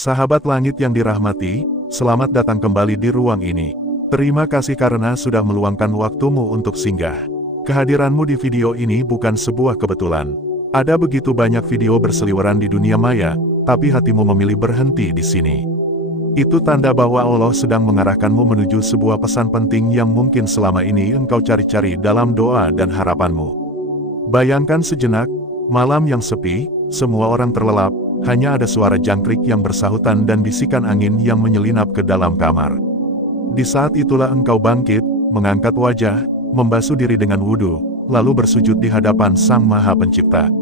Sahabat langit yang dirahmati, selamat datang kembali di ruang ini. Terima kasih karena sudah meluangkan waktumu untuk singgah. Kehadiranmu di video ini bukan sebuah kebetulan. Ada begitu banyak video berseliweran di dunia maya, tapi hatimu memilih berhenti di sini. Itu tanda bahwa Allah sedang mengarahkanmu menuju sebuah pesan penting yang mungkin selama ini engkau cari-cari dalam doa dan harapanmu. Bayangkan sejenak, malam yang sepi, semua orang terlelap, hanya ada suara jangkrik yang bersahutan dan bisikan angin yang menyelinap ke dalam kamar. Di saat itulah engkau bangkit, mengangkat wajah, membasuh diri dengan wudhu, lalu bersujud di hadapan Sang Maha Pencipta.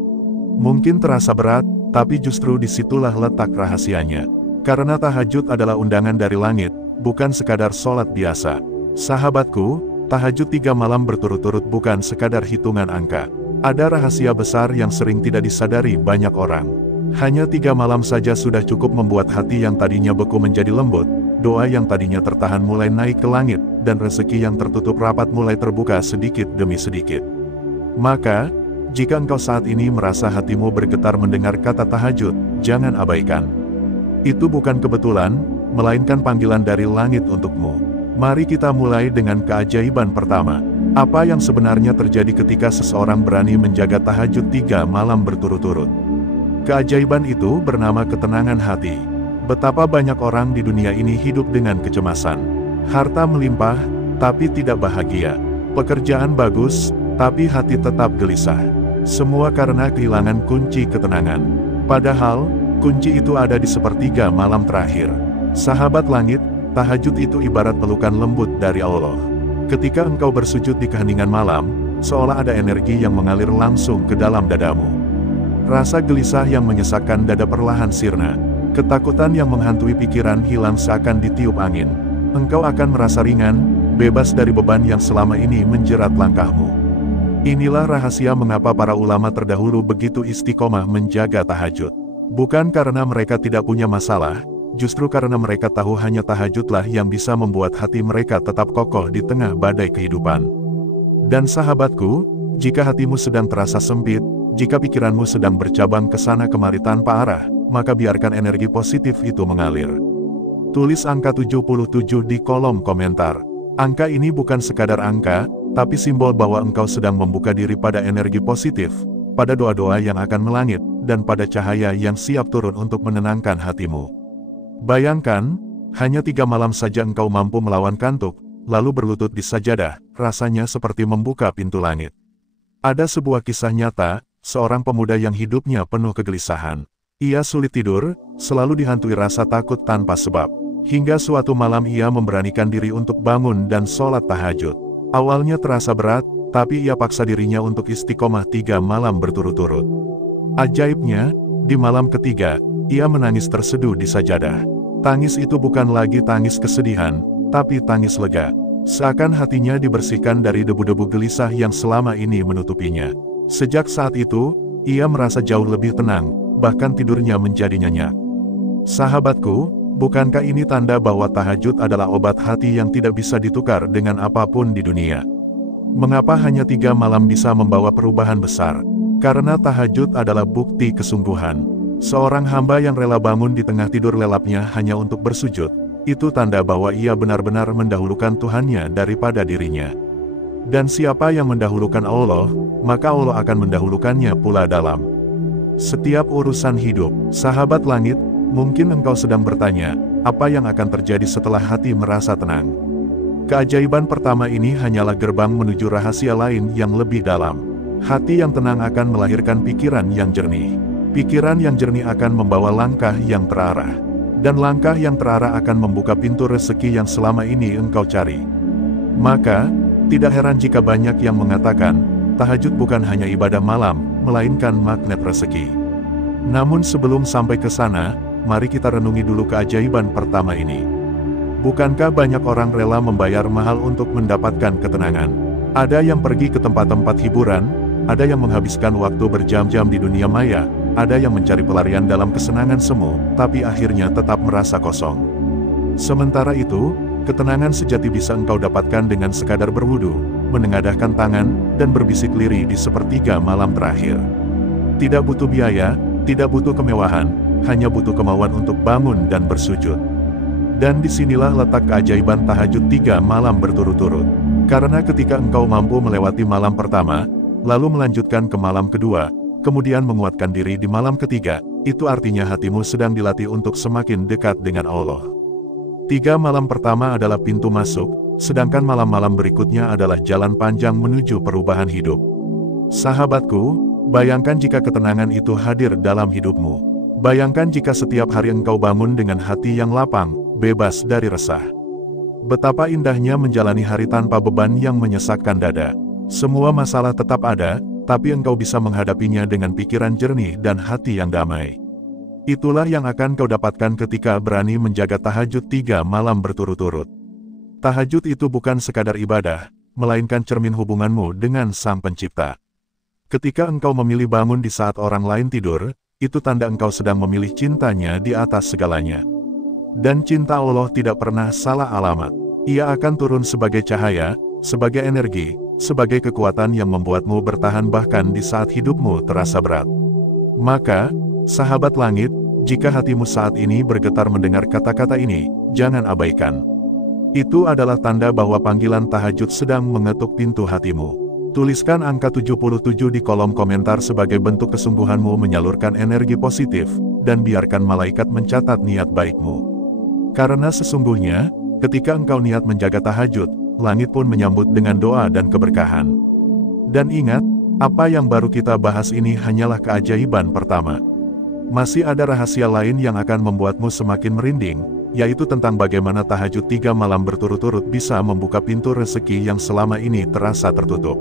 Mungkin terasa berat, tapi justru disitulah letak rahasianya. Karena tahajud adalah undangan dari langit, bukan sekadar sholat biasa. Sahabatku, tahajud 3 malam berturut-turut bukan sekadar hitungan angka. Ada rahasia besar yang sering tidak disadari banyak orang. Hanya 3 malam saja sudah cukup membuat hati yang tadinya beku menjadi lembut, doa yang tadinya tertahan mulai naik ke langit, dan rezeki yang tertutup rapat mulai terbuka sedikit demi sedikit. Maka, jika engkau saat ini merasa hatimu bergetar mendengar kata tahajud, jangan abaikan. Itu bukan kebetulan, melainkan panggilan dari langit untukmu. Mari kita mulai dengan keajaiban pertama. Apa yang sebenarnya terjadi ketika seseorang berani menjaga tahajud 3 malam berturut-turut? Keajaiban itu bernama ketenangan hati. Betapa banyak orang di dunia ini hidup dengan kecemasan. Harta melimpah, tapi tidak bahagia. Pekerjaan bagus, tapi hati tetap gelisah. Semua karena kehilangan kunci ketenangan. Padahal, kunci itu ada di sepertiga malam terakhir. Sahabat langit, tahajud itu ibarat pelukan lembut dari Allah. Ketika engkau bersujud di keheningan malam, seolah ada energi yang mengalir langsung ke dalam dadamu. Rasa gelisah yang menyesakkan dada perlahan sirna. Ketakutan yang menghantui pikiran hilang seakan ditiup angin. Engkau akan merasa ringan, bebas dari beban yang selama ini menjerat langkahmu. Inilah rahasia mengapa para ulama terdahulu begitu istiqomah menjaga tahajud. Bukan karena mereka tidak punya masalah, justru karena mereka tahu hanya tahajudlah yang bisa membuat hati mereka tetap kokoh di tengah badai kehidupan. Dan sahabatku, jika hatimu sedang terasa sempit, jika pikiranmu sedang bercabang ke sana kemari tanpa arah, maka biarkan energi positif itu mengalir. Tulis angka 77 di kolom komentar. Angka ini bukan sekadar angka, tapi simbol bahwa engkau sedang membuka diri pada energi positif, pada doa-doa yang akan melangit, dan pada cahaya yang siap turun untuk menenangkan hatimu. Bayangkan, hanya 3 malam saja engkau mampu melawan kantuk, lalu berlutut di sajadah, rasanya seperti membuka pintu langit. Ada sebuah kisah nyata, seorang pemuda yang hidupnya penuh kegelisahan. Ia sulit tidur, selalu dihantui rasa takut tanpa sebab. Hingga suatu malam ia memberanikan diri untuk bangun dan sholat tahajud. Awalnya terasa berat, tapi ia paksa dirinya untuk istiqomah 3 malam berturut-turut. Ajaibnya, di malam ketiga, ia menangis terseduh di sajadah. Tangis itu bukan lagi tangis kesedihan, tapi tangis lega. Seakan hatinya dibersihkan dari debu-debu gelisah yang selama ini menutupinya. Sejak saat itu, ia merasa jauh lebih tenang, bahkan tidurnya menjadi nyenyak. Sahabatku, bukankah ini tanda bahwa tahajud adalah obat hati yang tidak bisa ditukar dengan apapun di dunia? Mengapa hanya 3 malam bisa membawa perubahan besar? Karena tahajud adalah bukti kesungguhan. Seorang hamba yang rela bangun di tengah tidur lelapnya hanya untuk bersujud, itu tanda bahwa ia benar-benar mendahulukan Tuhannya daripada dirinya. Dan siapa yang mendahulukan Allah, maka Allah akan mendahulukannya pula dalam setiap urusan hidup. Sahabat langit, mungkin engkau sedang bertanya, apa yang akan terjadi setelah hati merasa tenang? Keajaiban pertama ini hanyalah gerbang menuju rahasia lain yang lebih dalam. Hati yang tenang akan melahirkan pikiran yang jernih. Pikiran yang jernih akan membawa langkah yang terarah. Dan langkah yang terarah akan membuka pintu rezeki yang selama ini engkau cari. Maka, tidak heran jika banyak yang mengatakan, tahajud bukan hanya ibadah malam, melainkan magnet rezeki. Namun sebelum sampai ke sana, mari kita renungi dulu keajaiban pertama ini. Bukankah banyak orang rela membayar mahal untuk mendapatkan ketenangan? Ada yang pergi ke tempat-tempat hiburan, ada yang menghabiskan waktu berjam-jam di dunia maya, ada yang mencari pelarian dalam kesenangan semu, tapi akhirnya tetap merasa kosong. Sementara itu, ketenangan sejati bisa engkau dapatkan dengan sekadar berwudu, menengadahkan tangan, dan berbisik lirih di sepertiga malam terakhir. Tidak butuh biaya, tidak butuh kemewahan, hanya butuh kemauan untuk bangun dan bersujud. Dan disinilah letak keajaiban tahajud 3 malam berturut-turut. Karena ketika engkau mampu melewati malam pertama, lalu melanjutkan ke malam kedua, kemudian menguatkan diri di malam ketiga, itu artinya hatimu sedang dilatih untuk semakin dekat dengan Allah. 3 malam pertama adalah pintu masuk, sedangkan malam-malam berikutnya adalah jalan panjang menuju perubahan hidup. Sahabatku, bayangkan jika ketenangan itu hadir dalam hidupmu. Bayangkan jika setiap hari engkau bangun dengan hati yang lapang, bebas dari resah. Betapa indahnya menjalani hari tanpa beban yang menyesakkan dada. Semua masalah tetap ada, tapi engkau bisa menghadapinya dengan pikiran jernih dan hati yang damai. Itulah yang akan kau dapatkan ketika berani menjaga tahajud 3 malam berturut-turut. Tahajud itu bukan sekadar ibadah, melainkan cermin hubunganmu dengan Sang Pencipta. Ketika engkau memilih bangun di saat orang lain tidur, itu tanda engkau sedang memilih cintanya di atas segalanya. Dan cinta Allah tidak pernah salah alamat. Ia akan turun sebagai cahaya, sebagai energi, sebagai kekuatan yang membuatmu bertahan bahkan di saat hidupmu terasa berat. Maka, sahabat langit, jika hatimu saat ini bergetar mendengar kata-kata ini, jangan abaikan. Itu adalah tanda bahwa panggilan tahajud sedang mengetuk pintu hatimu. Tuliskan angka 77 di kolom komentar sebagai bentuk kesungguhanmu menyalurkan energi positif, dan biarkan malaikat mencatat niat baikmu. Karena sesungguhnya, ketika engkau niat menjaga tahajud, langit pun menyambut dengan doa dan keberkahan. Dan ingat, apa yang baru kita bahas ini hanyalah keajaiban pertama. Masih ada rahasia lain yang akan membuatmu semakin merinding, yaitu tentang bagaimana tahajud 3 malam berturut-turut bisa membuka pintu rezeki yang selama ini terasa tertutup.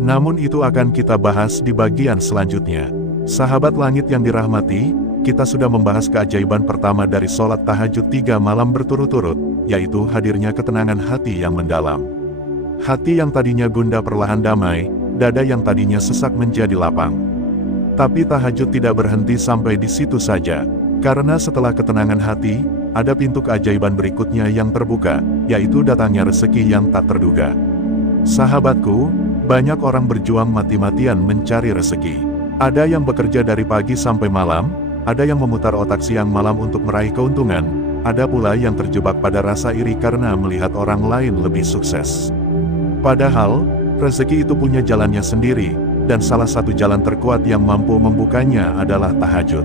Namun itu akan kita bahas di bagian selanjutnya. Sahabat langit yang dirahmati, kita sudah membahas keajaiban pertama dari sholat tahajud 3 malam berturut-turut, yaitu hadirnya ketenangan hati yang mendalam. Hati yang tadinya gundah perlahan damai, dada yang tadinya sesak menjadi lapang. Tapi tahajud tidak berhenti sampai di situ saja, karena setelah ketenangan hati, ada pintu keajaiban berikutnya yang terbuka, yaitu datangnya rezeki yang tak terduga. Sahabatku, banyak orang berjuang mati-matian mencari rezeki. Ada yang bekerja dari pagi sampai malam, ada yang memutar otak siang malam untuk meraih keuntungan, ada pula yang terjebak pada rasa iri karena melihat orang lain lebih sukses. Padahal, rezeki itu punya jalannya sendiri, dan salah satu jalan terkuat yang mampu membukanya adalah tahajud.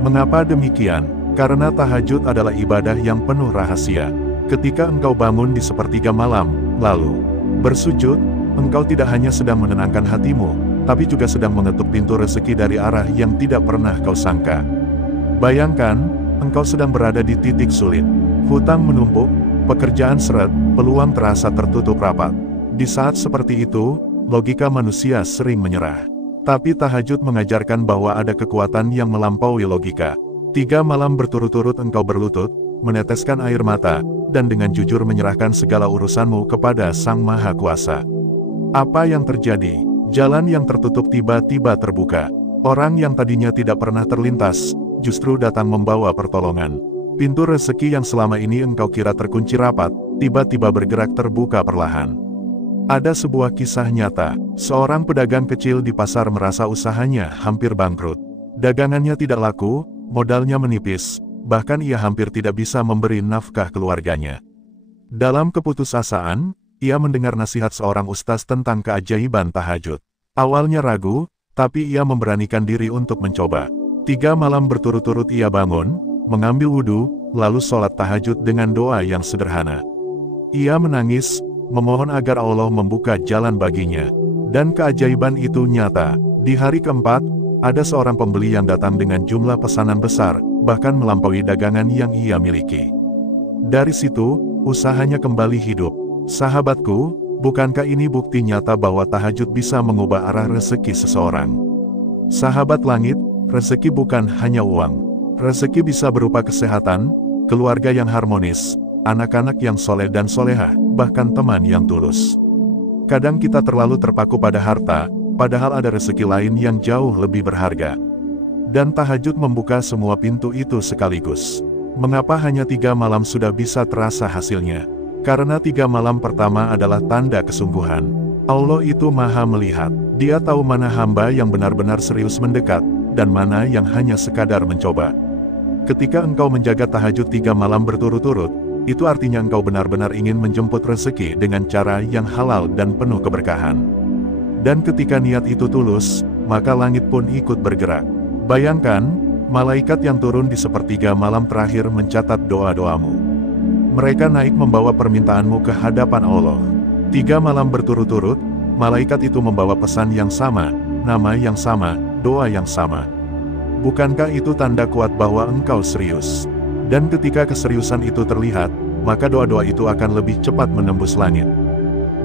Mengapa demikian? Karena tahajud adalah ibadah yang penuh rahasia. Ketika engkau bangun di sepertiga malam, lalu bersujud, engkau tidak hanya sedang menenangkan hatimu, tapi juga sedang mengetuk pintu rezeki dari arah yang tidak pernah kau sangka. Bayangkan, engkau sedang berada di titik sulit. Hutang menumpuk, pekerjaan seret, peluang terasa tertutup rapat. Di saat seperti itu, logika manusia sering menyerah. Tapi tahajud mengajarkan bahwa ada kekuatan yang melampaui logika. 3 malam berturut-turut engkau berlutut, meneteskan air mata, dan dengan jujur menyerahkan segala urusanmu kepada Sang Maha Kuasa. Apa yang terjadi? Jalan yang tertutup tiba-tiba terbuka. Orang yang tadinya tidak pernah terlintas, justru datang membawa pertolongan. Pintu rezeki yang selama ini engkau kira terkunci rapat, tiba-tiba bergerak terbuka perlahan. Ada sebuah kisah nyata. Seorang pedagang kecil di pasar merasa usahanya hampir bangkrut. Dagangannya tidak laku, modalnya menipis, bahkan ia hampir tidak bisa memberi nafkah keluarganya. Dalam keputusasaan, ia mendengar nasihat seorang ustaz tentang keajaiban tahajud. Awalnya ragu, tapi ia memberanikan diri untuk mencoba. 3 malam berturut-turut ia bangun, mengambil wudhu, lalu sholat tahajud dengan doa yang sederhana. Ia menangis, memohon agar Allah membuka jalan baginya. Dan keajaiban itu nyata. Di hari keempat, ada seorang pembeli yang datang dengan jumlah pesanan besar, bahkan melampaui dagangan yang ia miliki. Dari situ, usahanya kembali hidup. Sahabatku, bukankah ini bukti nyata bahwa tahajud bisa mengubah arah rezeki seseorang? Sahabat langit, rezeki bukan hanya uang. Rezeki bisa berupa kesehatan, keluarga yang harmonis, anak-anak yang soleh dan solehah, bahkan teman yang tulus. Kadang kita terlalu terpaku pada harta, padahal ada rezeki lain yang jauh lebih berharga. Dan tahajud membuka semua pintu itu sekaligus. Mengapa hanya 3 malam sudah bisa terasa hasilnya? Karena 3 malam pertama adalah tanda kesungguhan. Allah itu maha melihat. Dia tahu mana hamba yang benar-benar serius mendekat, dan mana yang hanya sekadar mencoba. Ketika engkau menjaga tahajud 3 malam berturut-turut, itu artinya engkau benar-benar ingin menjemput rezeki dengan cara yang halal dan penuh keberkahan. Dan ketika niat itu tulus, maka langit pun ikut bergerak. Bayangkan, malaikat yang turun di sepertiga malam terakhir mencatat doa-doamu. Mereka naik membawa permintaanmu ke hadapan Allah. 3 malam berturut-turut, malaikat itu membawa pesan yang sama, nama yang sama, doa yang sama. Bukankah itu tanda kuat bahwa engkau serius? Dan ketika keseriusan itu terlihat, maka doa-doa itu akan lebih cepat menembus langit.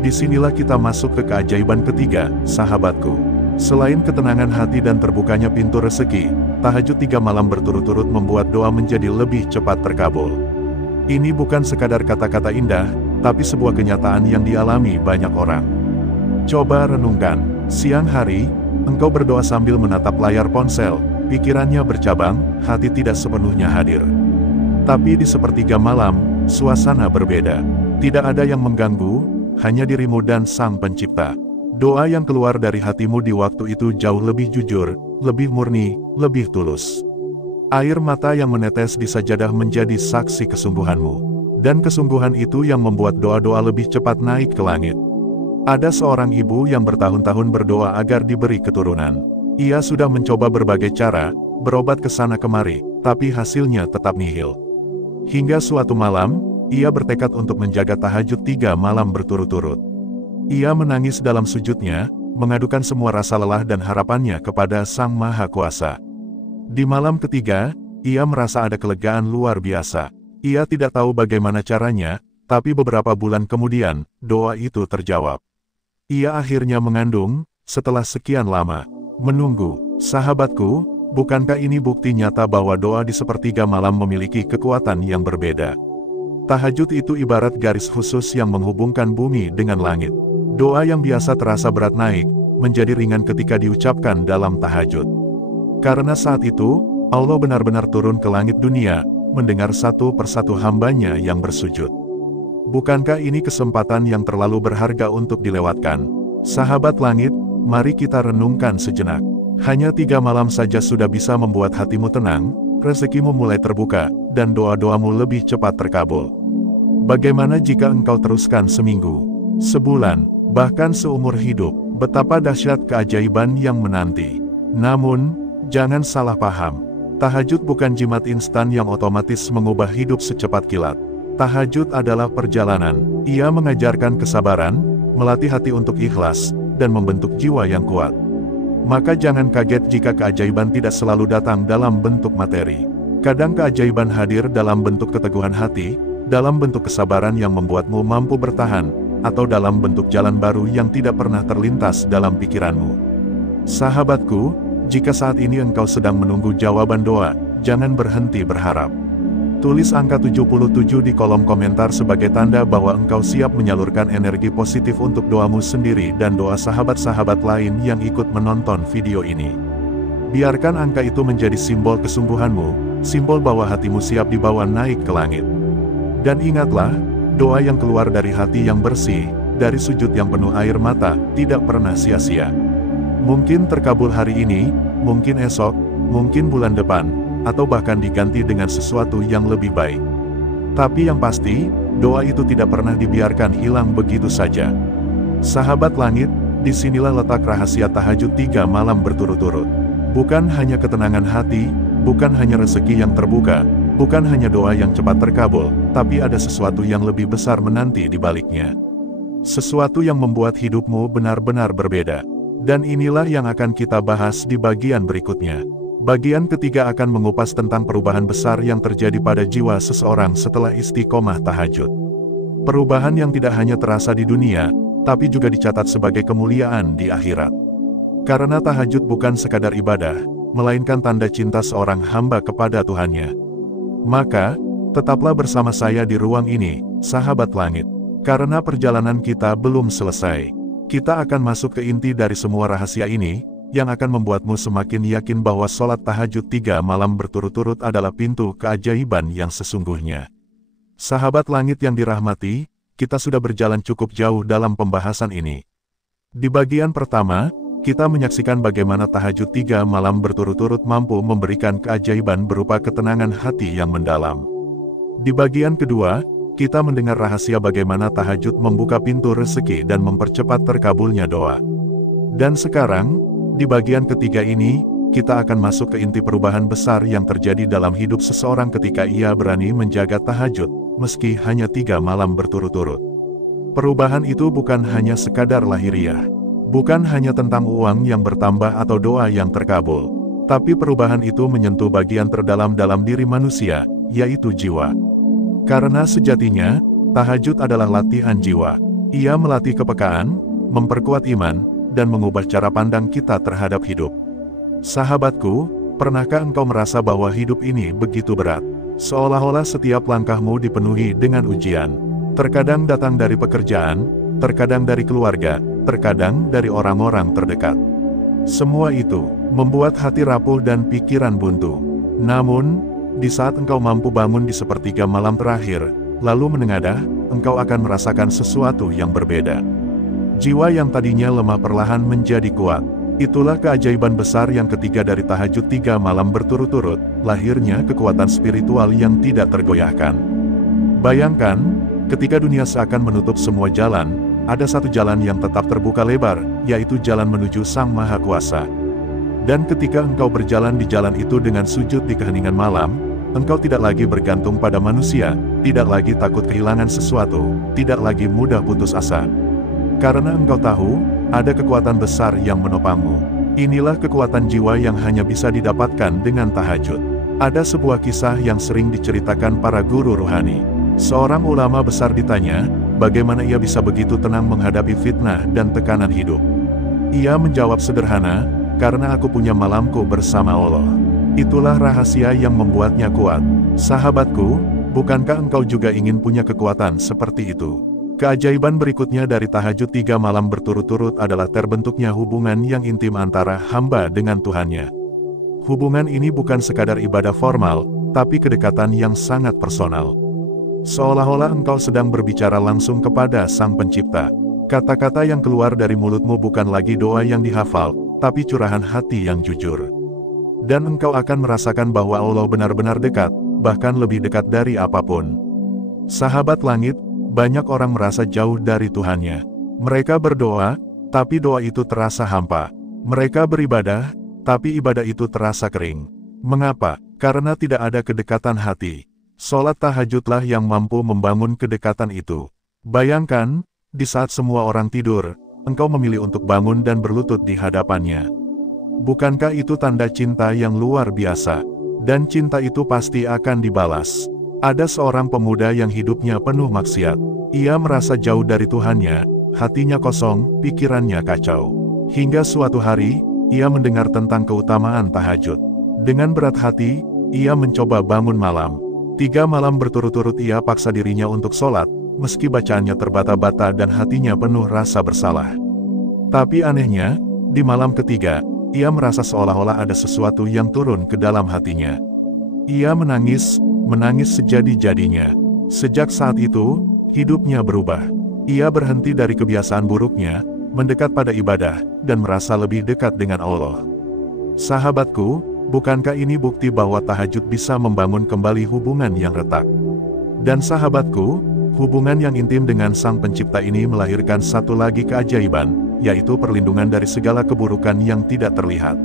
Disinilah kita masuk ke keajaiban ketiga, sahabatku. Selain ketenangan hati dan terbukanya pintu rezeki, tahajud 3 malam berturut-turut membuat doa menjadi lebih cepat terkabul. Ini bukan sekadar kata-kata indah, tapi sebuah kenyataan yang dialami banyak orang. Coba renungkan, siang hari, engkau berdoa sambil menatap layar ponsel, pikirannya bercabang, hati tidak sepenuhnya hadir. Tapi di sepertiga malam, suasana berbeda. Tidak ada yang mengganggu, hanya dirimu dan Sang Pencipta. Doa yang keluar dari hatimu di waktu itu jauh lebih jujur, lebih murni, lebih tulus. Air mata yang menetes di sajadah menjadi saksi kesungguhanmu. Dan kesungguhan itu yang membuat doa-doa lebih cepat naik ke langit. Ada seorang ibu yang bertahun-tahun berdoa agar diberi keturunan. Ia sudah mencoba berbagai cara, berobat ke sana kemari, tapi hasilnya tetap nihil. Hingga suatu malam, ia bertekad untuk menjaga tahajud 3 malam berturut-turut. Ia menangis dalam sujudnya, mengadukan semua rasa lelah dan harapannya kepada Sang Maha Kuasa. Di malam ketiga, ia merasa ada kelegaan luar biasa. Ia tidak tahu bagaimana caranya, tapi beberapa bulan kemudian, doa itu terjawab. Ia akhirnya mengandung, setelah sekian lama. Menunggu, sahabatku, bukankah ini bukti nyata bahwa doa di sepertiga malam memiliki kekuatan yang berbeda? Tahajud itu ibarat garis khusus yang menghubungkan bumi dengan langit. Doa yang biasa terasa berat naik, menjadi ringan ketika diucapkan dalam tahajud. Karena saat itu, Allah benar-benar turun ke langit dunia, mendengar satu persatu hambanya yang bersujud. Bukankah ini kesempatan yang terlalu berharga untuk dilewatkan? Sahabat langit, mari kita renungkan sejenak. Hanya 3 malam saja sudah bisa membuat hatimu tenang, rezekimu mulai terbuka, dan doa-doamu lebih cepat terkabul. Bagaimana jika engkau teruskan seminggu, sebulan, bahkan seumur hidup? Betapa dahsyat keajaiban yang menanti. Namun, jangan salah paham. Tahajud bukan jimat instan yang otomatis mengubah hidup secepat kilat. Tahajud adalah perjalanan. Ia mengajarkan kesabaran, melatih hati untuk ikhlas, dan membentuk jiwa yang kuat. Maka jangan kaget jika keajaiban tidak selalu datang dalam bentuk materi. Kadang keajaiban hadir dalam bentuk keteguhan hati, dalam bentuk kesabaran yang membuatmu mampu bertahan, atau dalam bentuk jalan baru yang tidak pernah terlintas dalam pikiranmu. Sahabatku, jika saat ini engkau sedang menunggu jawaban doa, jangan berhenti berharap. Tulis angka 77 di kolom komentar sebagai tanda bahwa engkau siap menyalurkan energi positif untuk doamu sendiri dan doa sahabat-sahabat lain yang ikut menonton video ini. Biarkan angka itu menjadi simbol kesungguhanmu, simbol bahwa hatimu siap dibawa naik ke langit. Dan ingatlah, doa yang keluar dari hati yang bersih, dari sujud yang penuh air mata, tidak pernah sia-sia. Mungkin terkabul hari ini, mungkin esok, mungkin bulan depan, atau bahkan diganti dengan sesuatu yang lebih baik. Tapi yang pasti, doa itu tidak pernah dibiarkan hilang begitu saja. Sahabat langit, disinilah letak rahasia tahajud 3 malam berturut-turut. Bukan hanya ketenangan hati, bukan hanya rezeki yang terbuka, bukan hanya doa yang cepat terkabul, tapi ada sesuatu yang lebih besar menanti di baliknya. Sesuatu yang membuat hidupmu benar-benar berbeda. Dan inilah yang akan kita bahas di bagian berikutnya. Bagian ketiga akan mengupas tentang perubahan besar yang terjadi pada jiwa seseorang setelah istiqomah tahajud. Perubahan yang tidak hanya terasa di dunia, tapi juga dicatat sebagai kemuliaan di akhirat. Karena tahajud bukan sekadar ibadah, melainkan tanda cinta seorang hamba kepada Tuhannya. Maka, tetaplah bersama saya di ruang ini, sahabat langit. Karena perjalanan kita belum selesai. Kita akan masuk ke inti dari semua rahasia ini, yang akan membuatmu semakin yakin bahwa sholat tahajud 3 malam berturut-turut adalah pintu keajaiban yang sesungguhnya. Sahabat langit yang dirahmati, kita sudah berjalan cukup jauh dalam pembahasan ini. Di bagian pertama, kita menyaksikan bagaimana tahajud 3 malam berturut-turut mampu memberikan keajaiban berupa ketenangan hati yang mendalam. Di bagian kedua, kita mendengar rahasia bagaimana tahajud membuka pintu rezeki dan mempercepat terkabulnya doa. Dan sekarang, di bagian ketiga ini, kita akan masuk ke inti perubahan besar yang terjadi dalam hidup seseorang ketika ia berani menjaga tahajud, meski hanya 3 malam berturut-turut. Perubahan itu bukan hanya sekadar lahiriah. Bukan hanya tentang uang yang bertambah atau doa yang terkabul. Tapi perubahan itu menyentuh bagian terdalam dalam diri manusia, yaitu jiwa. Karena sejatinya, tahajud adalah latihan jiwa. Ia melatih kepekaan, memperkuat iman, dan mengubah cara pandang kita terhadap hidup. Sahabatku, pernahkah engkau merasa bahwa hidup ini begitu berat? Seolah-olah setiap langkahmu dipenuhi dengan ujian. Terkadang datang dari pekerjaan, terkadang dari keluarga, terkadang dari orang-orang terdekat. Semua itu membuat hati rapuh dan pikiran buntu. Namun, di saat engkau mampu bangun di sepertiga malam terakhir, lalu menengadah, engkau akan merasakan sesuatu yang berbeda. Jiwa yang tadinya lemah perlahan menjadi kuat. Itulah keajaiban besar yang ketiga dari tahajud 3 malam berturut-turut, lahirnya kekuatan spiritual yang tidak tergoyahkan. Bayangkan, ketika dunia seakan menutup semua jalan, ada satu jalan yang tetap terbuka lebar, yaitu jalan menuju Sang Maha Kuasa. Dan ketika engkau berjalan di jalan itu dengan sujud di keheningan malam, engkau tidak lagi bergantung pada manusia, tidak lagi takut kehilangan sesuatu, tidak lagi mudah putus asa. Karena engkau tahu, ada kekuatan besar yang menopangmu. Inilah kekuatan jiwa yang hanya bisa didapatkan dengan tahajud. Ada sebuah kisah yang sering diceritakan para guru rohani. Seorang ulama besar ditanya, bagaimana ia bisa begitu tenang menghadapi fitnah dan tekanan hidup. Ia menjawab sederhana, karena aku punya malamku bersama Allah. Itulah rahasia yang membuatnya kuat. Sahabatku, bukankah engkau juga ingin punya kekuatan seperti itu? Keajaiban berikutnya dari tahajud 3 malam berturut-turut adalah terbentuknya hubungan yang intim antara hamba dengan Tuhannya. Hubungan ini bukan sekadar ibadah formal, tapi kedekatan yang sangat personal. Seolah-olah engkau sedang berbicara langsung kepada Sang Pencipta. Kata-kata yang keluar dari mulutmu bukan lagi doa yang dihafal, tapi curahan hati yang jujur. Dan engkau akan merasakan bahwa Allah benar-benar dekat, bahkan lebih dekat dari apapun. Sahabat langit, banyak orang merasa jauh dari Tuhannya. Mereka berdoa, tapi doa itu terasa hampa. Mereka beribadah, tapi ibadah itu terasa kering. Mengapa? Karena tidak ada kedekatan hati. Sholat tahajudlah yang mampu membangun kedekatan itu. Bayangkan, di saat semua orang tidur, engkau memilih untuk bangun dan berlutut di hadapannya. Bukankah itu tanda cinta yang luar biasa? Dan cinta itu pasti akan dibalas. Ada seorang pemuda yang hidupnya penuh maksiat. Ia merasa jauh dari Tuhannya, hatinya kosong, pikirannya kacau. Hingga suatu hari, ia mendengar tentang keutamaan tahajud. Dengan berat hati, ia mencoba bangun malam. 3 malam berturut-turut ia paksa dirinya untuk sholat, meski bacaannya terbata-bata dan hatinya penuh rasa bersalah. Tapi anehnya, di malam ketiga, ia merasa seolah-olah ada sesuatu yang turun ke dalam hatinya. Ia menangis sejadi-jadinya. Sejak saat itu, hidupnya berubah. Ia berhenti dari kebiasaan buruknya, mendekat pada ibadah, dan merasa lebih dekat dengan Allah. Sahabatku, bukankah ini bukti bahwa tahajud bisa membangun kembali hubungan yang retak? Dan sahabatku, hubungan yang intim dengan Sang Pencipta ini melahirkan satu lagi keajaiban, yaitu perlindungan dari segala keburukan yang tidak terlihat.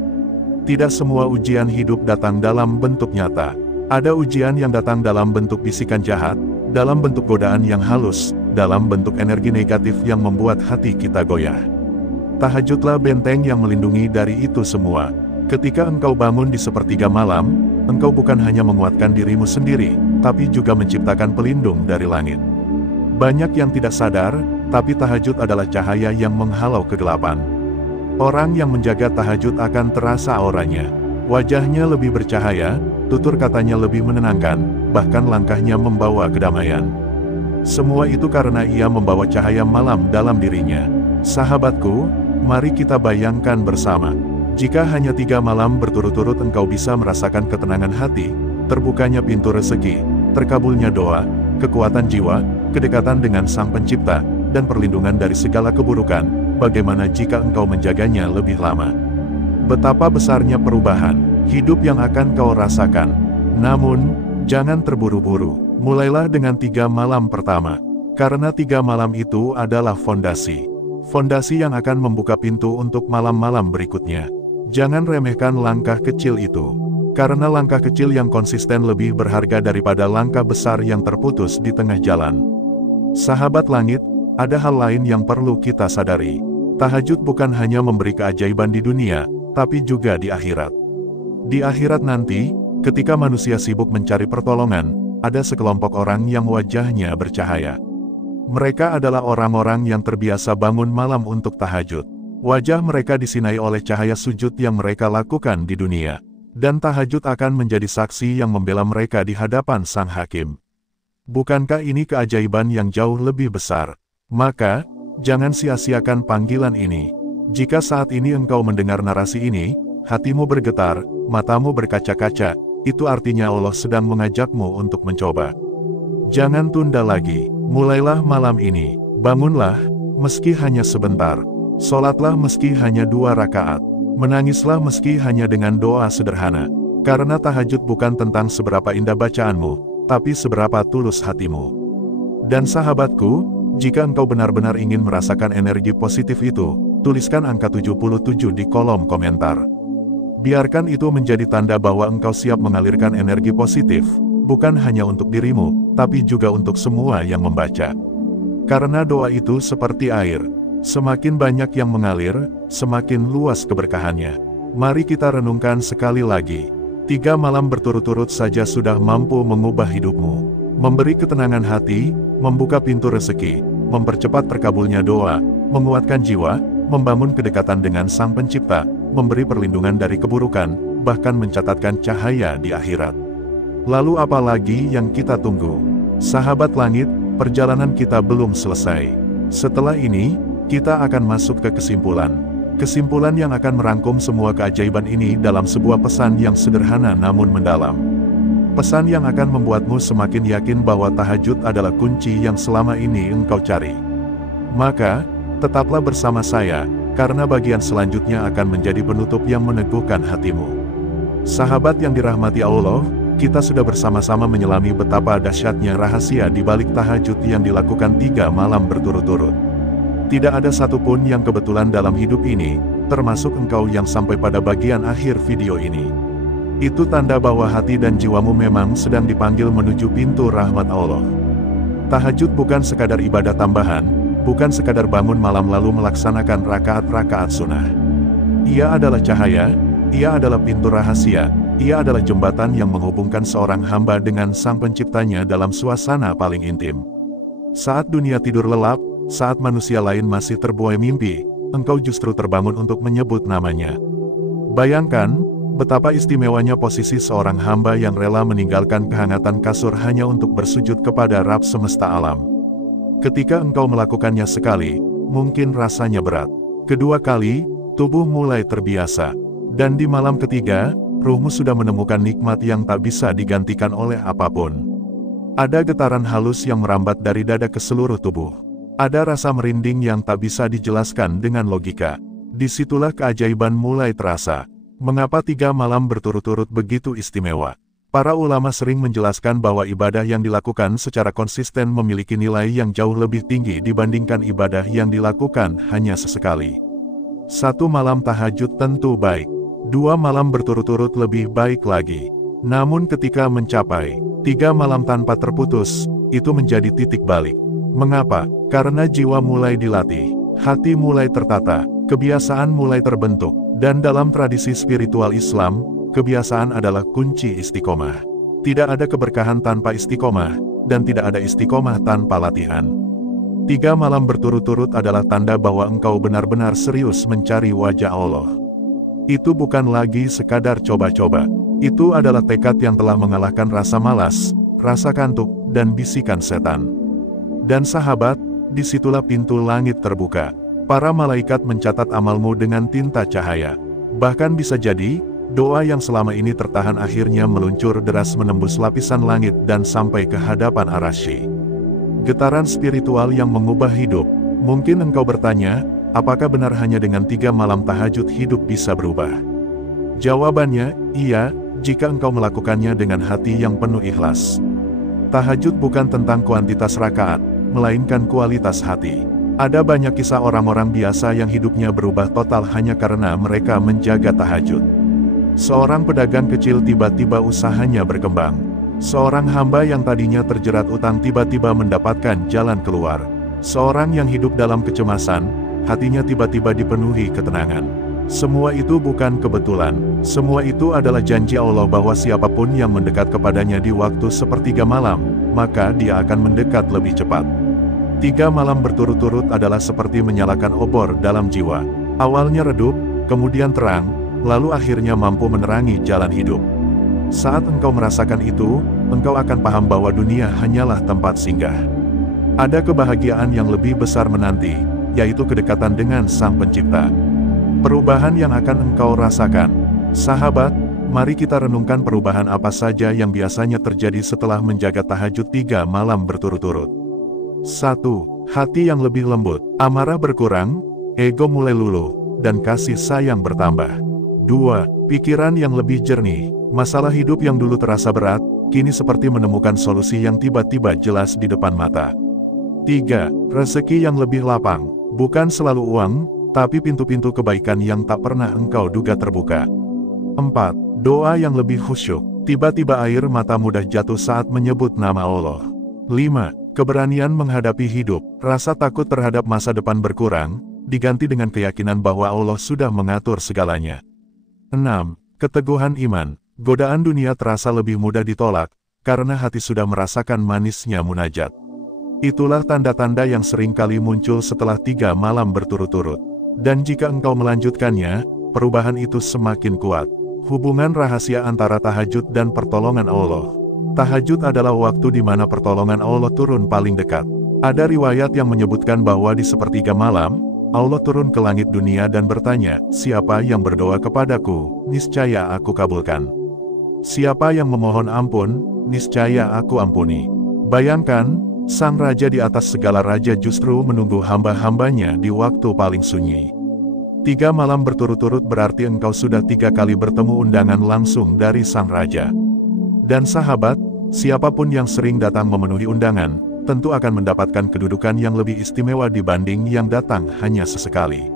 Tidak semua ujian hidup datang dalam bentuk nyata. Ada ujian yang datang dalam bentuk bisikan jahat, dalam bentuk godaan yang halus, dalam bentuk energi negatif yang membuat hati kita goyah. Tahajudlah benteng yang melindungi dari itu semua. Ketika engkau bangun di sepertiga malam, engkau bukan hanya menguatkan dirimu sendiri, tapi juga menciptakan pelindung dari langit. Banyak yang tidak sadar, tapi tahajud adalah cahaya yang menghalau kegelapan. Orang yang menjaga tahajud akan terasa auranya. Wajahnya lebih bercahaya, tutur katanya lebih menenangkan, bahkan langkahnya membawa kedamaian. Semua itu karena ia membawa cahaya malam dalam dirinya. Sahabatku, mari kita bayangkan bersama. Jika hanya 3 malam berturut-turut engkau bisa merasakan ketenangan hati, terbukanya pintu rezeki, terkabulnya doa, kekuatan jiwa, kedekatan dengan Sang Pencipta, dan perlindungan dari segala keburukan, bagaimana jika engkau menjaganya lebih lama. Betapa besarnya perubahan hidup yang akan kau rasakan. Namun, jangan terburu-buru. Mulailah dengan 3 malam pertama. Karena 3 malam itu adalah fondasi. Fondasi yang akan membuka pintu untuk malam-malam berikutnya. Jangan remehkan langkah kecil itu. Karena langkah kecil yang konsisten lebih berharga daripada langkah besar yang terputus di tengah jalan. Sahabat langit, ada hal lain yang perlu kita sadari. Tahajud bukan hanya memberi keajaiban di dunia, tapi juga di akhirat. Di akhirat nanti, ketika manusia sibuk mencari pertolongan, ada sekelompok orang yang wajahnya bercahaya. Mereka adalah orang-orang yang terbiasa bangun malam untuk tahajud. Wajah mereka disinai oleh cahaya sujud yang mereka lakukan di dunia. Dan tahajud akan menjadi saksi yang membela mereka di hadapan Sang Hakim. Bukankah ini keajaiban yang jauh lebih besar? Maka, jangan sia-siakan panggilan ini. Jika saat ini engkau mendengar narasi ini, hatimu bergetar, matamu berkaca-kaca, itu artinya Allah sedang mengajakmu untuk mencoba. Jangan tunda lagi, mulailah malam ini, bangunlah, meski hanya sebentar, sholatlah meski hanya 2 rakaat, menangislah meski hanya dengan doa sederhana, karena tahajud bukan tentang seberapa indah bacaanmu, tapi seberapa tulus hatimu. Dan sahabatku, jika engkau benar-benar ingin merasakan energi positif itu, tuliskan angka 77 di kolom komentar. Biarkan itu menjadi tanda bahwa engkau siap mengalirkan energi positif, bukan hanya untuk dirimu, tapi juga untuk semua yang membaca. Karena doa itu seperti air, semakin banyak yang mengalir, semakin luas keberkahannya. Mari kita renungkan sekali lagi. 3 malam berturut-turut saja sudah mampu mengubah hidupmu, memberi ketenangan hati, membuka pintu rezeki, mempercepat terkabulnya doa, menguatkan jiwa, membangun kedekatan dengan Sang Pencipta, memberi perlindungan dari keburukan, bahkan mencatatkan cahaya di akhirat. Lalu apa lagi yang kita tunggu? Sahabat langit, perjalanan kita belum selesai. Setelah ini, kita akan masuk ke kesimpulan. Kesimpulan yang akan merangkum semua keajaiban ini dalam sebuah pesan yang sederhana namun mendalam. Pesan yang akan membuatmu semakin yakin bahwa tahajud adalah kunci yang selama ini engkau cari. Maka, tetaplah bersama saya, karena bagian selanjutnya akan menjadi penutup yang meneguhkan hatimu. Sahabat yang dirahmati Allah, kita sudah bersama-sama menyelami betapa dahsyatnya rahasia di balik tahajud yang dilakukan 3 malam berturut-turut. Tidak ada satupun yang kebetulan dalam hidup ini, termasuk engkau yang sampai pada bagian akhir video ini. Itu tanda bahwa hati dan jiwamu memang sedang dipanggil menuju pintu rahmat Allah. Tahajud bukan sekadar ibadah tambahan, bukan sekadar bangun malam lalu melaksanakan rakaat-rakaat sunnah. Ia adalah cahaya, ia adalah pintu rahasia, ia adalah jembatan yang menghubungkan seorang hamba dengan Sang Penciptanya dalam suasana paling intim. Saat dunia tidur lelap, saat manusia lain masih terbuai mimpi, engkau justru terbangun untuk menyebut namanya. Bayangkan, betapa istimewanya posisi seorang hamba yang rela meninggalkan kehangatan kasur hanya untuk bersujud kepada Rabb semesta alam. Ketika engkau melakukannya sekali, mungkin rasanya berat. Kedua kali, tubuh mulai terbiasa. Dan di malam ketiga, ruhmu sudah menemukan nikmat yang tak bisa digantikan oleh apapun. Ada getaran halus yang merambat dari dada ke seluruh tubuh. Ada rasa merinding yang tak bisa dijelaskan dengan logika. Disitulah keajaiban mulai terasa. Mengapa 3 malam berturut-turut begitu istimewa? Para ulama sering menjelaskan bahwa ibadah yang dilakukan secara konsisten memiliki nilai yang jauh lebih tinggi dibandingkan ibadah yang dilakukan hanya sesekali. 1 malam tahajud tentu baik. 2 malam berturut-turut lebih baik lagi. Namun ketika mencapai 3 malam tanpa terputus, itu menjadi titik balik. Mengapa? Karena jiwa mulai dilatih, hati mulai tertata, kebiasaan mulai terbentuk, dan dalam tradisi spiritual Islam, kebiasaan adalah kunci istiqomah. Tidak ada keberkahan tanpa istiqomah, dan tidak ada istiqomah tanpa latihan. 3 malam berturut-turut adalah tanda bahwa engkau benar-benar serius mencari wajah Allah. Itu bukan lagi sekadar coba-coba. Itu adalah tekad yang telah mengalahkan rasa malas, rasa kantuk, dan bisikan setan. Dan sahabat, disitulah pintu langit terbuka. Para malaikat mencatat amalmu dengan tinta cahaya. Bahkan bisa jadi, doa yang selama ini tertahan akhirnya meluncur deras menembus lapisan langit dan sampai ke hadapan Ar-Rasy. Getaran spiritual yang mengubah hidup. Mungkin engkau bertanya, apakah benar hanya dengan 3 malam tahajud hidup bisa berubah? Jawabannya, iya, jika engkau melakukannya dengan hati yang penuh ikhlas. Tahajud bukan tentang kuantitas rakaat, melainkan kualitas hati. Ada banyak kisah orang-orang biasa yang hidupnya berubah total hanya karena mereka menjaga tahajud. Seorang pedagang kecil tiba-tiba usahanya berkembang. Seorang hamba yang tadinya terjerat utang tiba-tiba mendapatkan jalan keluar. Seorang yang hidup dalam kecemasan, hatinya tiba-tiba dipenuhi ketenangan. Semua itu bukan kebetulan. Semua itu adalah janji Allah bahwa siapapun yang mendekat kepadanya di waktu sepertiga malam, maka dia akan mendekat lebih cepat. 3 malam berturut-turut adalah seperti menyalakan obor dalam jiwa. Awalnya redup, kemudian terang, lalu akhirnya mampu menerangi jalan hidup. Saat engkau merasakan itu, engkau akan paham bahwa dunia hanyalah tempat singgah. Ada kebahagiaan yang lebih besar menanti, yaitu kedekatan dengan Sang Pencipta. Perubahan yang akan engkau rasakan. Sahabat, mari kita renungkan perubahan apa saja yang biasanya terjadi setelah menjaga tahajud 3 malam berturut-turut. 1. Hati yang lebih lembut, amarah berkurang, ego mulai luluh, dan kasih sayang bertambah. 2. Pikiran yang lebih jernih, masalah hidup yang dulu terasa berat, kini seperti menemukan solusi yang tiba-tiba jelas di depan mata. 3. Rezeki yang lebih lapang, bukan selalu uang, tapi pintu-pintu kebaikan yang tak pernah engkau duga terbuka. 4. Doa yang lebih khusyuk, tiba-tiba air mata mudah jatuh saat menyebut nama Allah. 5. Keberanian menghadapi hidup, rasa takut terhadap masa depan berkurang, diganti dengan keyakinan bahwa Allah sudah mengatur segalanya. 6. Keteguhan iman, godaan dunia terasa lebih mudah ditolak, karena hati sudah merasakan manisnya munajat. Itulah tanda-tanda yang sering kali muncul setelah 3 malam berturut-turut. Dan jika engkau melanjutkannya, perubahan itu semakin kuat. Hubungan rahasia antara tahajud dan pertolongan Allah. Tahajud adalah waktu di mana pertolongan Allah turun paling dekat. Ada riwayat yang menyebutkan bahwa di sepertiga malam, Allah turun ke langit dunia dan bertanya, siapa yang berdoa kepadaku, niscaya aku kabulkan. Siapa yang memohon ampun, niscaya aku ampuni. Bayangkan, Sang Raja di atas segala raja justru menunggu hamba-hambanya di waktu paling sunyi. 3 malam berturut-turut berarti engkau sudah 3 kali bertemu undangan langsung dari Sang Raja. Dan sahabat, siapapun yang sering datang memenuhi undangan, tentu akan mendapatkan kedudukan yang lebih istimewa dibanding yang datang hanya sesekali.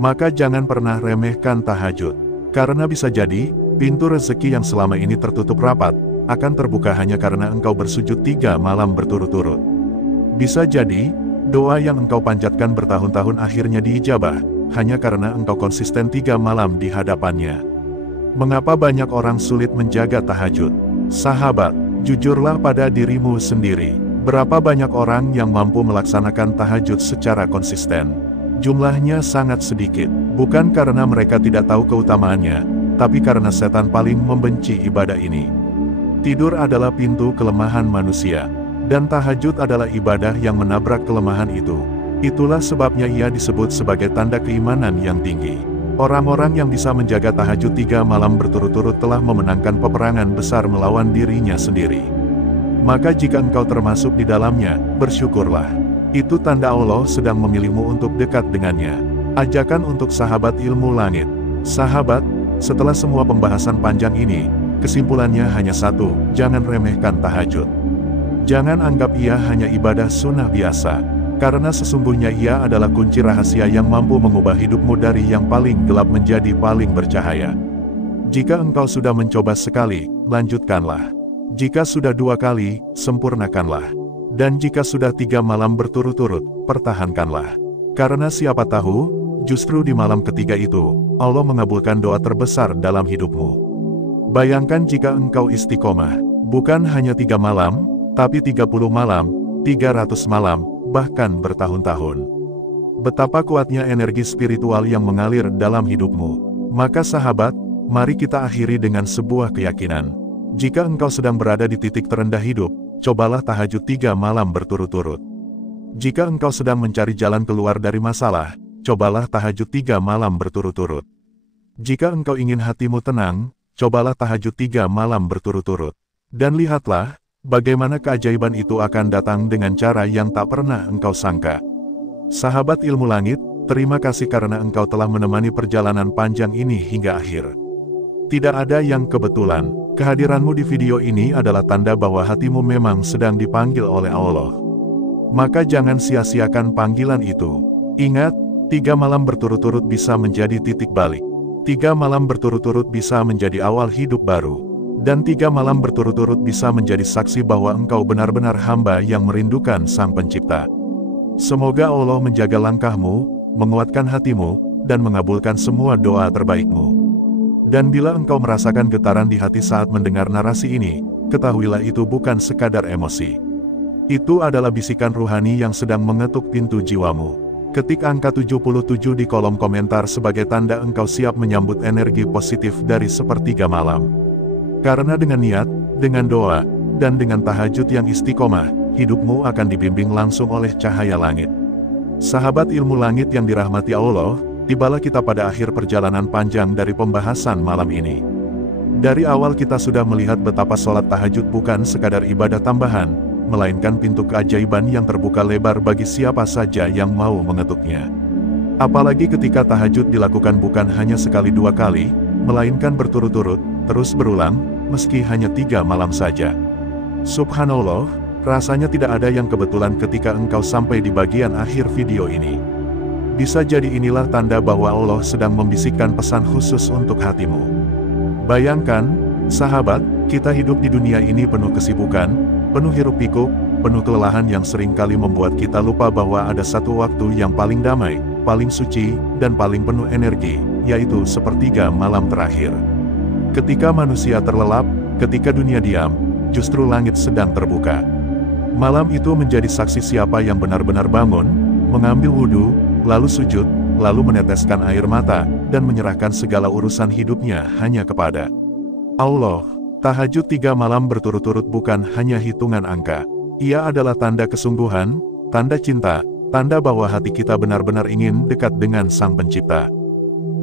Maka jangan pernah remehkan tahajud. Karena bisa jadi, pintu rezeki yang selama ini tertutup rapat, akan terbuka hanya karena engkau bersujud 3 malam berturut-turut. Bisa jadi, doa yang engkau panjatkan bertahun-tahun akhirnya diijabah, hanya karena engkau konsisten 3 malam di hadapannya. Mengapa banyak orang sulit menjaga tahajud? Sahabat, jujurlah pada dirimu sendiri. Berapa banyak orang yang mampu melaksanakan tahajud secara konsisten? Jumlahnya sangat sedikit, bukan karena mereka tidak tahu keutamaannya, tapi karena setan paling membenci ibadah ini. Tidur adalah pintu kelemahan manusia, dan tahajud adalah ibadah yang menabrak kelemahan itu. Itulah sebabnya ia disebut sebagai tanda keimanan yang tinggi. Orang-orang yang bisa menjaga tahajud 3 malam berturut-turut telah memenangkan peperangan besar melawan dirinya sendiri. Maka jika engkau termasuk di dalamnya, bersyukurlah. Itu tanda Allah sedang memilihmu untuk dekat dengannya. Ajakan untuk sahabat ilmu langit. Sahabat, setelah semua pembahasan panjang ini, kesimpulannya hanya satu, jangan remehkan tahajud. Jangan anggap ia hanya ibadah sunnah biasa, karena sesungguhnya ia adalah kunci rahasia yang mampu mengubah hidupmu dari yang paling gelap menjadi paling bercahaya. Jika engkau sudah mencoba sekali, lanjutkanlah. Jika sudah 2 kali, sempurnakanlah. Dan jika sudah 3 malam berturut-turut, pertahankanlah. Karena siapa tahu, justru di malam ketiga itu, Allah mengabulkan doa terbesar dalam hidupmu. Bayangkan jika engkau istiqomah, bukan hanya 3 malam, tapi 30 malam, 300 malam, bahkan bertahun-tahun. Betapa kuatnya energi spiritual yang mengalir dalam hidupmu. Maka sahabat, mari kita akhiri dengan sebuah keyakinan. Jika engkau sedang berada di titik terendah hidup, cobalah tahajud 3 malam berturut-turut. Jika engkau sedang mencari jalan keluar dari masalah, cobalah tahajud 3 malam berturut-turut. Jika engkau ingin hatimu tenang, cobalah tahajud 3 malam berturut-turut. Dan lihatlah, bagaimana keajaiban itu akan datang dengan cara yang tak pernah engkau sangka. Sahabat ilmu langit, terima kasih karena Engkau telah menemani perjalanan panjang ini hingga akhir. Tidak ada yang kebetulan, kehadiranmu di video ini adalah tanda bahwa hatimu memang sedang dipanggil oleh Allah. Maka jangan sia-siakan panggilan itu. Ingat, 3 malam berturut-turut bisa menjadi titik balik. 3 malam berturut-turut bisa menjadi awal hidup baru. Dan 3 malam berturut-turut bisa menjadi saksi bahwa engkau benar-benar hamba yang merindukan Sang Pencipta. Semoga Allah menjaga langkahmu, menguatkan hatimu, dan mengabulkan semua doa terbaikmu. Dan bila engkau merasakan getaran di hati saat mendengar narasi ini, ketahuilah itu bukan sekadar emosi. Itu adalah bisikan ruhani yang sedang mengetuk pintu jiwamu. Ketik angka 77 di kolom komentar sebagai tanda engkau siap menyambut energi positif dari sepertiga malam. Karena dengan niat, dengan doa, dan dengan tahajud yang istiqomah, hidupmu akan dibimbing langsung oleh cahaya langit. Sahabat ilmu langit yang dirahmati Allah, tibalah kita pada akhir perjalanan panjang dari pembahasan malam ini. Dari awal kita sudah melihat betapa sholat tahajud bukan sekadar ibadah tambahan, melainkan pintu keajaiban yang terbuka lebar bagi siapa saja yang mau mengetuknya. Apalagi ketika tahajud dilakukan bukan hanya sekali 2 kali, melainkan berturut-turut, terus berulang, meski hanya 3 malam saja. Subhanallah, rasanya tidak ada yang kebetulan ketika engkau sampai di bagian akhir video ini. Bisa jadi inilah tanda bahwa Allah sedang membisikkan pesan khusus untuk hatimu. Bayangkan, sahabat, kita hidup di dunia ini penuh kesibukan, penuh hiruk-pikuk, penuh kelelahan yang seringkali membuat kita lupa bahwa ada satu waktu yang paling damai, paling suci, dan paling penuh energi, yaitu sepertiga malam terakhir. Ketika manusia terlelap, ketika dunia diam, justru langit sedang terbuka. Malam itu menjadi saksi siapa yang benar-benar bangun, mengambil wudhu, lalu sujud, lalu meneteskan air mata, dan menyerahkan segala urusan hidupnya hanya kepada Allah. Tahajud 3 malam berturut-turut bukan hanya hitungan angka. Ia adalah tanda kesungguhan, tanda cinta, tanda bahwa hati kita benar-benar ingin dekat dengan Sang Pencipta.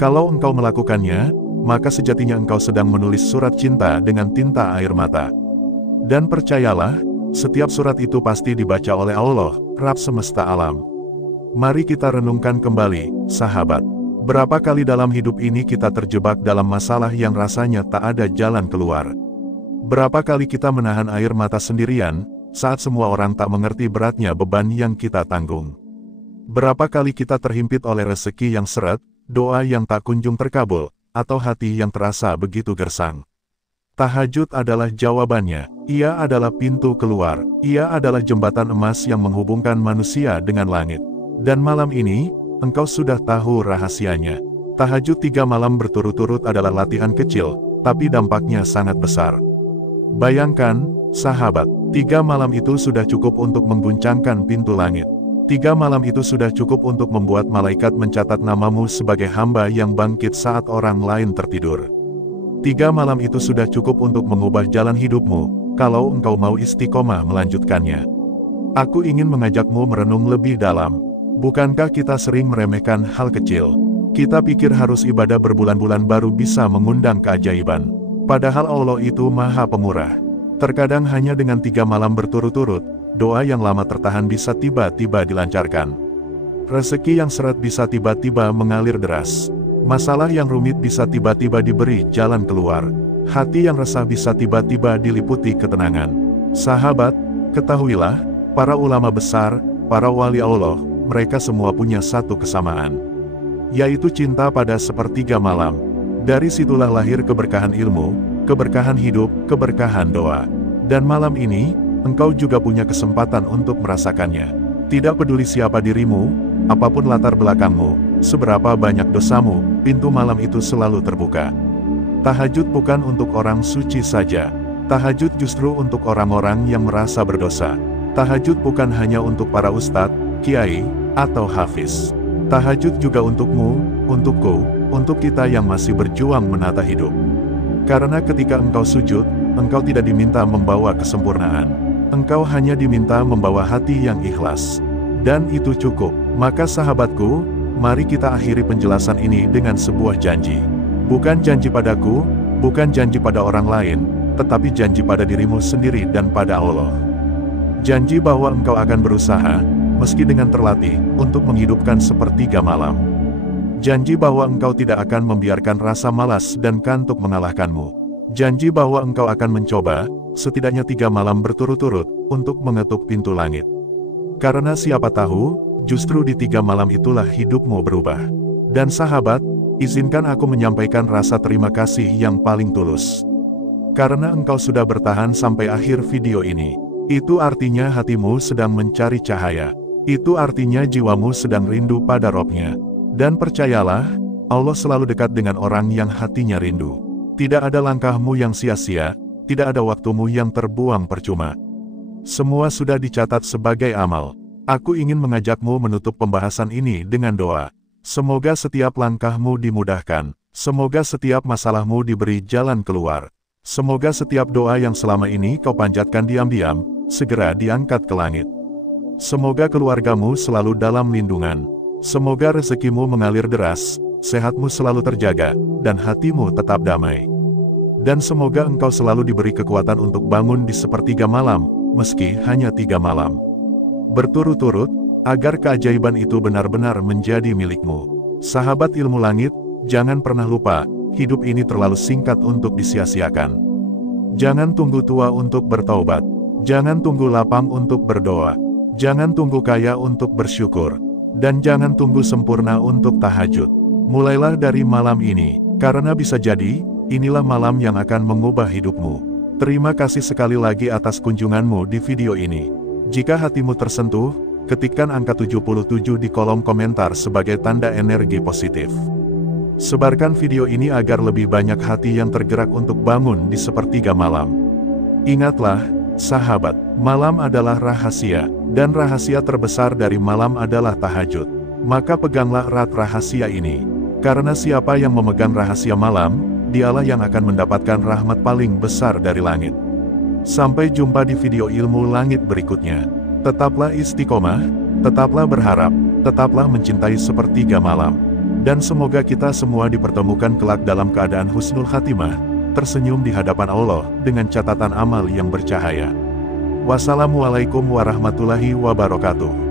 Kalau engkau melakukannya, maka sejatinya engkau sedang menulis surat cinta dengan tinta air mata. Dan percayalah, setiap surat itu pasti dibaca oleh Allah, Rabb semesta alam. Mari kita renungkan kembali, sahabat. Berapa kali dalam hidup ini kita terjebak dalam masalah yang rasanya tak ada jalan keluar? Berapa kali kita menahan air mata sendirian, saat semua orang tak mengerti beratnya beban yang kita tanggung? Berapa kali kita terhimpit oleh rezeki yang seret, doa yang tak kunjung terkabul, atau hati yang terasa begitu gersang? Tahajud adalah jawabannya. Ia adalah pintu keluar. Ia adalah jembatan emas yang menghubungkan manusia dengan langit. Dan malam ini, engkau sudah tahu rahasianya. Tahajud 3 malam berturut-turut adalah latihan kecil, tapi dampaknya sangat besar. Bayangkan, sahabat, 3 malam itu sudah cukup untuk mengguncangkan pintu langit. 3 malam itu sudah cukup untuk membuat malaikat mencatat namamu sebagai hamba yang bangkit saat orang lain tertidur. 3 malam itu sudah cukup untuk mengubah jalan hidupmu, kalau engkau mau istiqomah melanjutkannya. Aku ingin mengajakmu merenung lebih dalam. Bukankah kita sering meremehkan hal kecil? Kita pikir harus ibadah berbulan-bulan baru bisa mengundang keajaiban. Padahal Allah itu Maha Pemurah. Terkadang hanya dengan 3 malam berturut-turut, doa yang lama tertahan bisa tiba-tiba dilancarkan. Rezeki yang seret bisa tiba-tiba mengalir deras. Masalah yang rumit bisa tiba-tiba diberi jalan keluar. Hati yang resah bisa tiba-tiba diliputi ketenangan. Sahabat, ketahuilah, para ulama besar, para wali Allah, mereka semua punya satu kesamaan, yaitu cinta pada sepertiga malam. Dari situlah lahir keberkahan ilmu, keberkahan hidup, keberkahan doa. Dan malam ini, engkau juga punya kesempatan untuk merasakannya. Tidak peduli siapa dirimu, apapun latar belakangmu, seberapa banyak dosamu, pintu malam itu selalu terbuka. Tahajud bukan untuk orang suci saja. Tahajud justru untuk orang-orang yang merasa berdosa. Tahajud bukan hanya untuk para ustadz, kiai, atau hafiz. Tahajud juga untukmu, untukku, untuk kita yang masih berjuang menata hidup. Karena ketika engkau sujud, engkau tidak diminta membawa kesempurnaan. Engkau hanya diminta membawa hati yang ikhlas. Dan itu cukup. Maka sahabatku, mari kita akhiri penjelasan ini dengan sebuah janji. Bukan janji padaku, bukan janji pada orang lain, tetapi janji pada dirimu sendiri dan pada Allah. Janji bahwa engkau akan berusaha, meski dengan terlatih, untuk menghidupkan sepertiga malam. Janji bahwa engkau tidak akan membiarkan rasa malas dan kantuk mengalahkanmu. Janji bahwa engkau akan mencoba, setidaknya 3 malam berturut-turut, untuk mengetuk pintu langit. Karena siapa tahu, justru di 3 malam itulah hidupmu berubah. Dan sahabat, izinkan aku menyampaikan rasa terima kasih yang paling tulus. Karena engkau sudah bertahan sampai akhir video ini. Itu artinya hatimu sedang mencari cahaya. Itu artinya jiwamu sedang rindu pada Robnya. Dan percayalah, Allah selalu dekat dengan orang yang hatinya rindu. Tidak ada langkahmu yang sia-sia, tidak ada waktumu yang terbuang percuma. Semua sudah dicatat sebagai amal. Aku ingin mengajakmu menutup pembahasan ini dengan doa. Semoga setiap langkahmu dimudahkan. Semoga setiap masalahmu diberi jalan keluar. Semoga setiap doa yang selama ini kau panjatkan diam-diam, segera diangkat ke langit. Semoga keluargamu selalu dalam lindungan. Semoga rezekimu mengalir deras, sehatmu selalu terjaga, dan hatimu tetap damai. Dan semoga engkau selalu diberi kekuatan untuk bangun di sepertiga malam, meski hanya 3 malam berturut-turut, agar keajaiban itu benar-benar menjadi milikmu. Sahabat ilmu langit, jangan pernah lupa, hidup ini terlalu singkat untuk disia-siakan. Jangan tunggu tua untuk bertaubat. Jangan tunggu lapang untuk berdoa. Jangan tunggu kaya untuk bersyukur. Dan jangan tunggu sempurna untuk tahajud. Mulailah dari malam ini, karena bisa jadi, inilah malam yang akan mengubah hidupmu. Terima kasih sekali lagi atas kunjunganmu di video ini. Jika hatimu tersentuh, ketikkan angka 77 di kolom komentar sebagai tanda energi positif. Sebarkan video ini agar lebih banyak hati yang tergerak untuk bangun di sepertiga malam. Ingatlah, sahabat, malam adalah rahasia, dan rahasia terbesar dari malam adalah tahajud. Maka peganglah erat rahasia ini. Karena siapa yang memegang rahasia malam, dialah yang akan mendapatkan rahmat paling besar dari langit. Sampai jumpa di video ilmu langit berikutnya. Tetaplah istiqomah, tetaplah berharap, tetaplah mencintai sepertiga malam. Dan semoga kita semua dipertemukan kelak dalam keadaan husnul khatimah, tersenyum di hadapan Allah, dengan catatan amal yang bercahaya. Wassalamualaikum warahmatullahi wabarakatuh.